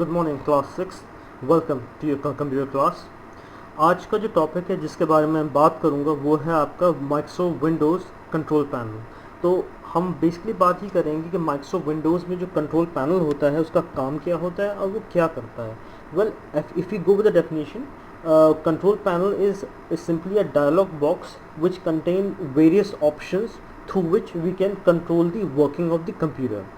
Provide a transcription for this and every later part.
Good morning class 6। Welcome to your computer class. आज का जो टॉपिक है जिसके बारे में मैं बात करूंगा वो है आपका माइक्रोसॉफ्ट विंडोज़ कंट्रोल पैनल। तो हम बेसिकली बात ही करेंगे कि माइक्रोसॉफ्ट विंडोज़ में जो कंट्रोल पैनल होता है उसका काम क्या होता है और वो क्या करता है। Well, if you go with the definition, control panel is simply a dialog box which contain various options through which we can control the working of the computer।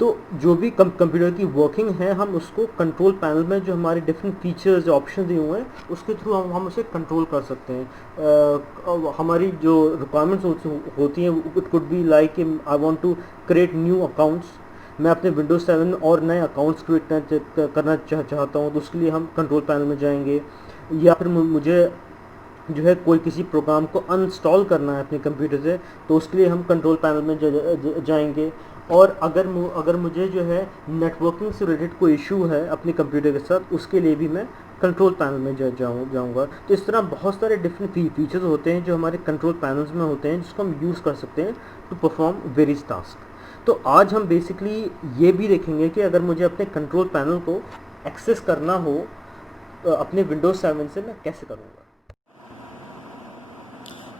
तो जो भी कंप्यूटर की वर्किंग है हम उसको कंट्रोल पैनल में जो हमारे डिफरेंट फीचर्स ऑप्शन दिए हुए हैं उसके थ्रू हम उसे कंट्रोल कर सकते हैं। हमारी जो रिक्वायरमेंट्स होती हैं it could be like I want to create new accounts. मैं अपने विंडोज 7 और नए अकाउंट्स क्रिएट करना चाहता हूँ, तो उसके लिए हम कंट्रोल पैनल में जाएंगे। या फिर मुझे जो है कोई किसी प्रोग्राम को अनइंस्टॉल करना है अपने कंप्यूटर से, तो उसके लिए हम कंट्रोल पैनल में जाएंगे। और अगर मुझे जो है नेटवर्किंग से रिलेटेड कोई इशू है अपने कंप्यूटर के साथ, उसके लिए भी मैं कंट्रोल पैनल में जाऊंगा। तो इस तरह बहुत सारे डिफरेंट फीचर्स होते हैं जो हमारे कंट्रोल पैनल्स में होते हैं जिसको हम यूज़ कर सकते हैं टू परफॉर्म वेरियस टास्क। तो आज हम बेसिकली ये भी देखेंगे कि अगर मुझे अपने कंट्रोल पैनल को एक्सेस करना हो तो अपने विंडोज 7 से मैं कैसे करूँगा।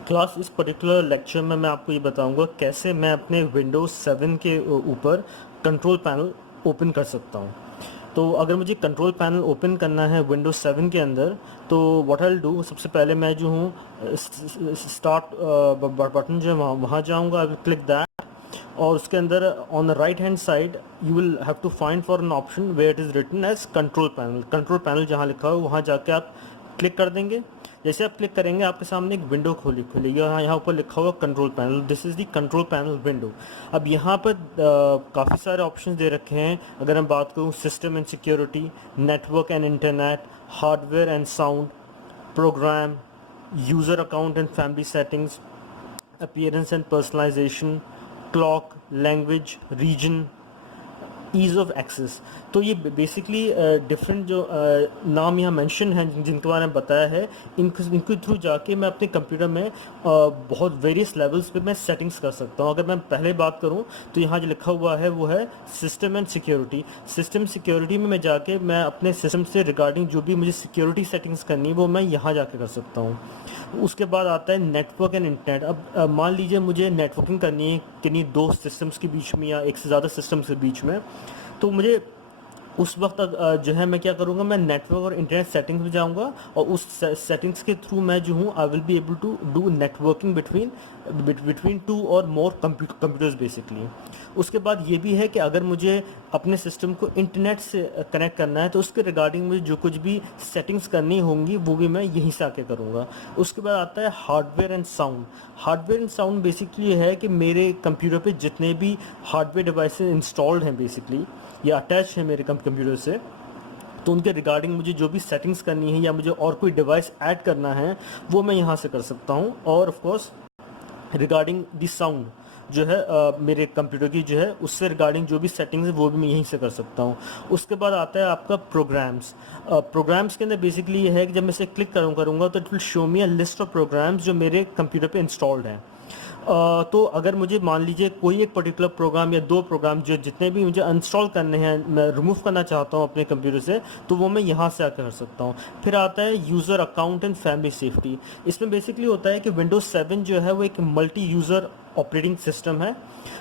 क्लास इस पर्टिकुलर लेक्चर में मैं आपको ये बताऊंगा कैसे मैं अपने विंडोज़ 7 के ऊपर कंट्रोल पैनल ओपन कर सकता हूँ। तो अगर मुझे कंट्रोल पैनल ओपन करना है विंडोज़ 7 के अंदर, तो व्हाट आई विल डू, सबसे पहले मैं जो हूँ स्टार्ट बटन जो है वहाँ जाऊँगा। आई विल क्लिक दैट, और उसके अंदर on the right hand side you will have to find for an option where it is written as control panel. Control panel जहाँ लिखा हो वहाँ जाके आप क्लिक कर देंगे। जैसे आप क्लिक करेंगे आपके सामने एक विंडो खुलेगी। यहाँ ऊपर लिखा हुआ control panel, this is the control panel window. अब यहाँ पर काफ़ी सारे ऑप्शंस दे रखे हैं। अगर मैं बात करूँ system and security, network and internet, hardware and sound, program, user account and family settings, appearance and personalization, clock, language, region, ease of access. तो ये बेसिकली डिफरेंट जो नाम यहाँ मेंशन हैं जिनके बारे में बताया है, इनके थ्रू जाके मैं अपने कंप्यूटर में बहुत वेरियस लेवल्स पे मैं सेटिंग्स कर सकता हूँ। अगर मैं पहले बात करूँ तो यहाँ जो लिखा हुआ है वो है system and security. System security में मैं जाके मैं अपने सिस्टम से रिगार्डिंग जो भी मुझे सिक्योरिटी सेटिंग्स करनी है वो मैं यहाँ जाके कर सकता हूँ। उसके बाद आता है नेटवर्क एंड इंटरनेट। अब मान लीजिए मुझे नेटवर्किंग करनी है किन्हीं दो सिस्टम्स के बीच में या एक से ज़्यादा सिस्टम्स के बीच में, तो मुझे उस वक्त जो है मैं क्या करूँगा, मैं नेटवर्क और इंटरनेट सेटिंग्स में जाऊँगा और उस सेटिंग्स के थ्रू मैं जो हूँ I will be able to do networking between two और मोर कंप्यूटर्स बेसिकली। उसके बाद ये भी है कि अगर मुझे अपने सिस्टम को इंटरनेट से कनेक्ट करना है तो उसके रिगार्डिंग मुझे जो कुछ भी सेटिंग्स करनी होंगी वो भी मैं यहीं से आके करूँगा। उसके बाद आता है hardware and sound. Hardware and sound basically है कि मेरे कंप्यूटर पे जितने भी हार्डवेयर डिवाइसेस इंस्टॉल्ड हैं बेसिकली या अटैच है मेरे कंप्यूटर से, तो उनके रिगार्डिंग मुझे जो भी सेटिंग्स करनी है या मुझे और कोई डिवाइस ऐड करना है वो मैं यहाँ से कर सकता हूँ। और of course regarding the sound जो है मेरे कंप्यूटर की जो है उससे रिगार्डिंग जो भी सेटिंग्स है वो भी मैं यहीं से कर सकता हूँ। उसके बाद आता है आपका प्रोग्राम्स। प्रोग्राम्स के अंदर बेसिकली ये है कि जब मैं इसे क्लिक करूँगा तो it will show me a list of programs जो मेरे कंप्यूटर पे इंस्टॉल्ड हैं। तो अगर मुझे मान लीजिए कोई एक पर्टिकुलर प्रोग्राम या दो प्रोग्राम जो जितने भी मुझे इंस्टॉल करने हैं मैं रिमूव करना चाहता हूँ अपने कंप्यूटर से, तो वो मैं यहाँ से आकर कर सकता हूँ। फिर आता है user account and family safety. इसमें बेसिकली होता है कि विंडोज़ 7 जो है वो एक मल्टी यूज़र ऑपरेटिंग सिस्टम है।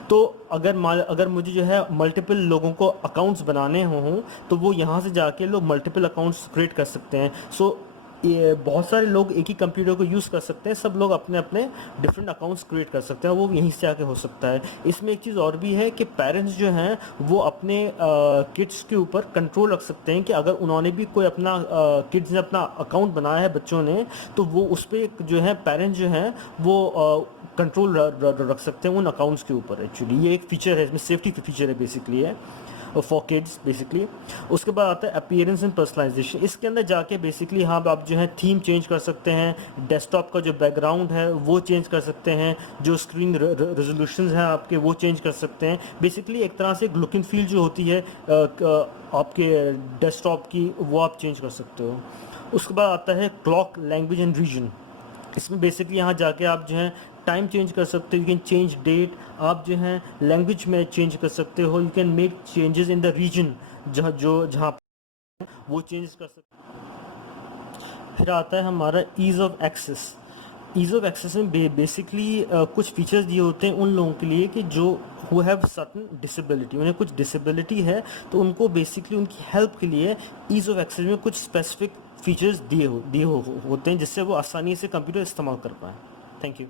तो अगर मुझे जो है मल्टीपल लोगों को अकाउंट्स बनाने हों तो वो यहाँ से जाके लोग मल्टीपल अकाउंट्स क्रिएट कर सकते हैं। सो ये बहुत सारे लोग एक ही कंप्यूटर को यूज़ कर सकते हैं, सब लोग अपने अपने डिफरेंट अकाउंट्स क्रिएट कर सकते हैं, वो यहीं से आके हो सकता है। इसमें एक चीज़ और भी है कि पेरेंट्स जो हैं वो अपने किड्स के ऊपर कंट्रोल रख सकते हैं कि अगर उन्होंने भी कोई अपना किड्स ने अपना अकाउंट बनाया है बच्चों ने, तो वो उस पर जो है पेरेंट्स जो हैं वो कंट्रोल रख सकते हैं उन अकाउंट्स के ऊपर। एक्चुअली ये एक फीचर है, इसमें सेफ्टी का फीचर है बेसिकली है फॉर किड्स बेसिकली। उसके बाद आता है अपीयरेंस एंड पर्सनलाइजेशन। इसके अंदर जाके बेसिकली हाँ आप जो है थीम चेंज कर सकते हैं, डेस्कटॉप का जो बैकग्राउंड है वो चेंज कर सकते हैं, जो स्क्रीन रेजोल्यूशंस हैं आपके वो चेंज कर सकते हैं। बेसिकली एक तरह से एक लुक एंड फील जो होती है आपके डेस्कटॉप की वो आप चेंज कर सकते हो। उसके बाद आता है क्लॉक, लैंग्वेज एंड रीजन। इसमें बेसिकली यहाँ जाके आप जो है टाइम चेंज कर सकते हो, यू कैन चेंज डेट, आप जो है लैंग्वेज में चेंज कर सकते हो, you can make changes in the region जहाँ वो चेंज कर सकते हैं। फिर आता है हमारा ease of access. Ease of access में बेसिकली कुछ फीचर्स दिए होते हैं उन लोगों के लिए कि जो हु हैव सर्टन डिसेबिलिटी, उन्हें कुछ डिसेबिलिटी है, तो उनको बेसिकली उनकी हेल्प के लिए ईज़ ऑफ एक्सेस में कुछ स्पेसिफिक फीचर्स दिए होते हैं जिससे वो आसानी से कंप्यूटर इस्तेमाल कर पाएँ। Thank you.